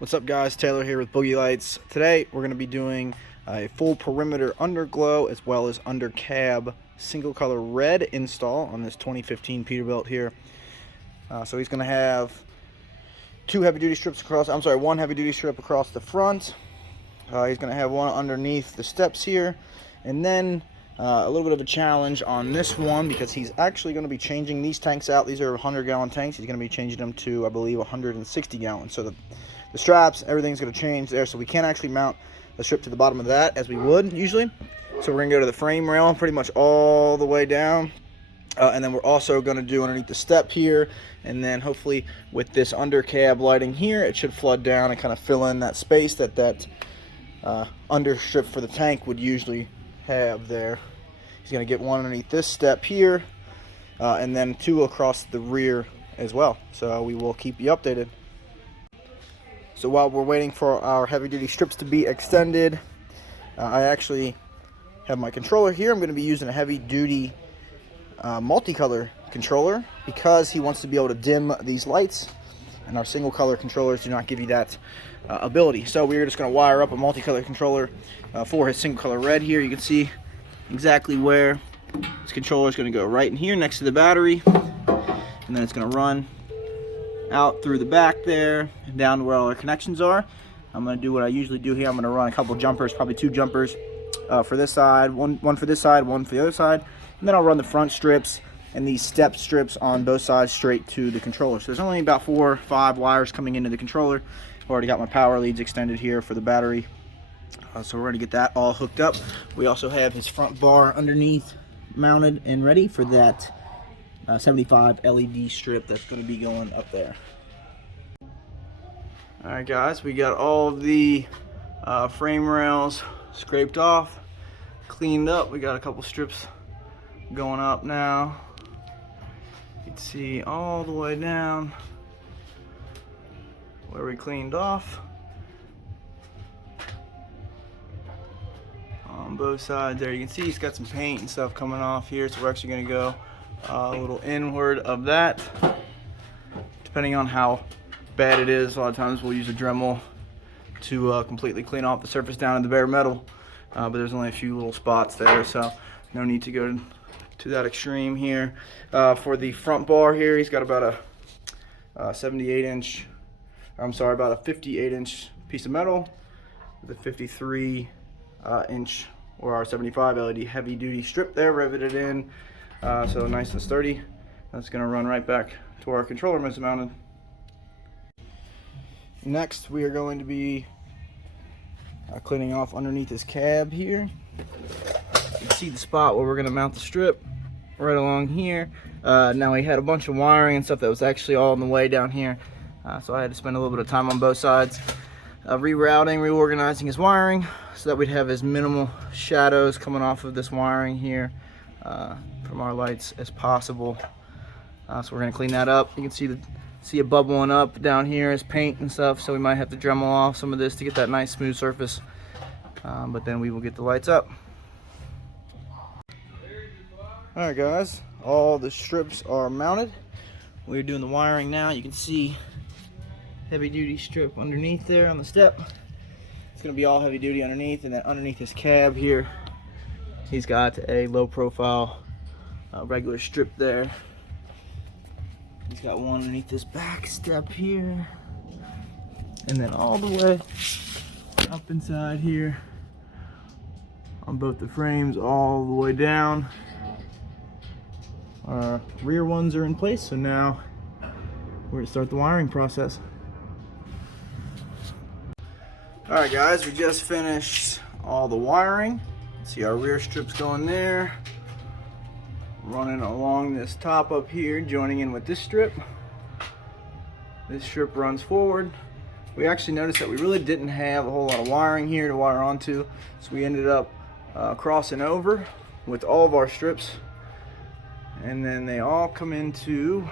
What's up guys, Taylor here with BoogeyLights. Today we're going to be doing a full perimeter underglow as well as under cab single color red install on this 2015 Peterbilt here. So he's going to have one heavy duty strip across the front. He's going to have one underneath the steps here, and then a little bit of a challenge on this one because he's actually going to be changing these tanks out. These are 100-gallon tanks. He's going to be changing them to, I believe, 160 gallons. So the straps, everything's going to change there, so we can't actually mount the strip to the bottom of that as we would usually. So we're going to go to the frame rail pretty much all the way down, and then we're also going to do underneath the step here, and then hopefully with this under cab lighting here, it should flood down and kind of fill in that space that under strip for the tank would usually have there. He's going to get one underneath this step here, and then two across the rear as well. So we will keep you updated. So while we're waiting for our heavy duty strips to be extended, I actually have my controller here. I'm going to be using a heavy duty multicolor controller because he wants to be able to dim these lights, and our single color controllers do not give you that ability. So we're just going to wire up a multicolor controller for his single color red here. You can see exactly where this controller is going to go, right in here next to the battery, and then it's going to run out through the back there and down to where all our connections are. I'm going to do what I usually do here. I'm going to run a couple jumpers, probably two jumpers for this side, one for this side, one for the other side, and then I'll run the front strips and these step strips on both sides straight to the controller. So there's only about 4 or 5 wires coming into the controller. I've already got my power leads extended here for the battery, so we're going to get that all hooked up. We also have his front bar underneath mounted and ready for that 75 LED strip that's going to be going up there. Alright guys, we got all of the frame rails scraped off, cleaned up. We got a couple strips going up now. You can see all the way down where we cleaned off on both sides there. You can see he's got some paint and stuff coming off here, so we're actually going to go a little inward of that. Depending on how bad it is, a lot of times we'll use a Dremel to completely clean off the surface down in the bare metal, but there's only a few little spots there, so no need to go to that extreme here. For the front bar here, he's got about a 58-inch, about a 58-inch piece of metal with a 53-inch or our 75 LED heavy duty strip there riveted in. So nice and sturdy. That's going to run right back to our controller mounted. Next, we are going to be cleaning off underneath this cab here. You can see the spot where we're going to mount the strip right along here. Now we had a bunch of wiring and stuff that was actually all in the way down here, so I had to spend a little bit of time on both sides rerouting, reorganizing his wiring so that we'd have as minimal shadows coming off of this wiring here from our lights as possible. So we're going to clean that up. You can see it bubbling up down here as paint and stuff, so we might have to Dremel off some of this to get that nice smooth surface, but then we will get the lights up. Alright guys, all the strips are mounted. We're doing the wiring now. You can see heavy duty strip underneath there on the step. It's going to be all heavy duty underneath, and then underneath his cab here he's got a low profile regular strip there. He's got one underneath this back step here, and then all the way up inside here on both the frames all the way down. Our rear ones are in place, so now we're going to start the wiring process. Alright guys, we just finished all the wiring. See our rear strips going there, running along this top up here, joining in with this strip. This strip runs forward. We actually noticed that we really didn't have a whole lot of wiring here to wire onto, so we ended up crossing over with all of our strips, and then they all come into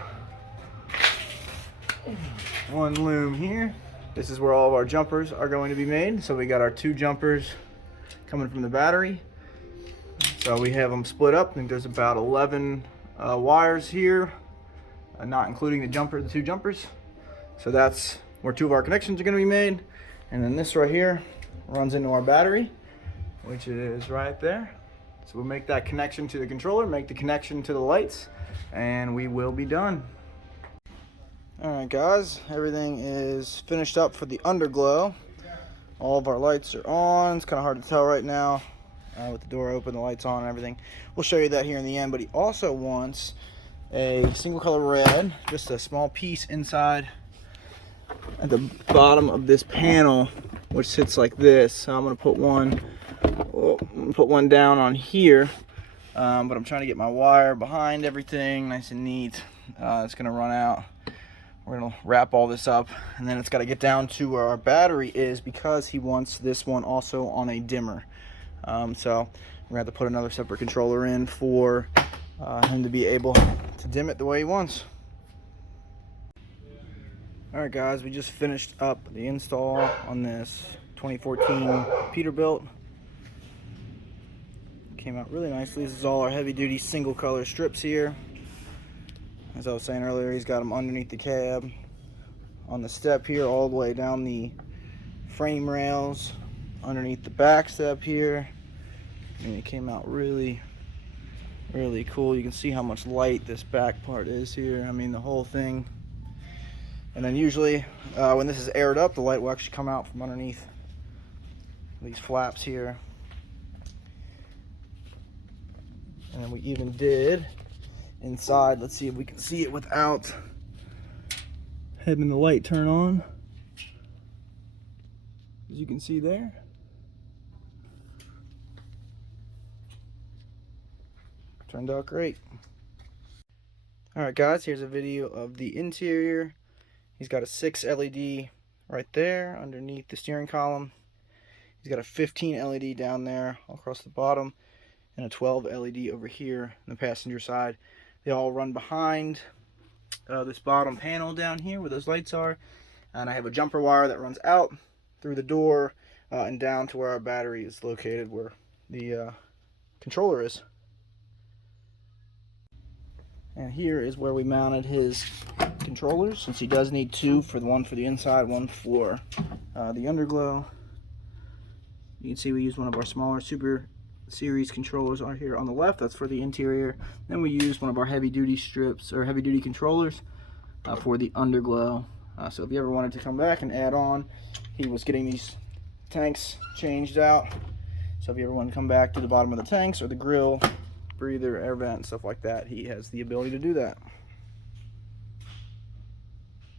one loom here. This is where all of our jumpers are going to be made. So we got our 2 jumpers coming from the battery. So we have them split up. I think there's about 11 wires here, not including the 2 jumpers. So that's where 2 of our connections are going to be made. And then this right here runs into our battery, which is right there. So we'll make that connection to the controller, make the connection to the lights, and we will be done. Alright guys, everything is finished up for the underglow. All of our lights are on. It's kind of hard to tell right now with the door open, the lights on and everything. We'll show you that here in the end, but he also wants a single color red, just a small piece inside at the bottom of this panel, which sits like this. So I'm going to put one down on here, but I'm trying to get my wire behind everything nice and neat. It's going to run out. We're going to wrap all this up, and then it's got to get down to where our battery is, because he wants this one also on a dimmer. So we're going to have to put another separate controller in for him to be able to dim it the way he wants. Alright guys, we just finished up the install on this 2014 Peterbilt. Came out really nicely. This is all our heavy duty single color strips here. As I was saying earlier, he's got them underneath the cab, on the step here, all the way down the frame rails, underneath the back step here. And it came out really cool. You can see how much light this back part is here. I mean, the whole thing. And then usually when this is aired up, the light will actually come out from underneath these flaps here. And then we even did inside, let's see if we can see it without having the light turn on. As you can see there, turned out great. Alright guys, here's a video of the interior. He's got a 6 LED right there underneath the steering column. He's got a 15 LED down there all across the bottom, and a 12 LED over here on the passenger side. They all run behind this bottom panel down here where those lights are. And I have a jumper wire that runs out through the door and down to where our battery is located, where the controller is. And here is where we mounted his controllers, since he does need 2, for the one for the inside, one for the underglow. You can see we used one of our smaller Super Series controllers on here on the left. That's for the interior. Then we used one of our heavy duty strips, or heavy duty controllers, for the underglow. So if you ever wanted to come back and add on, he was getting these tanks changed out. So if you ever want to come back to the bottom of the tanks or the grill, breather, air vent, stuff like that, he has the ability to do that.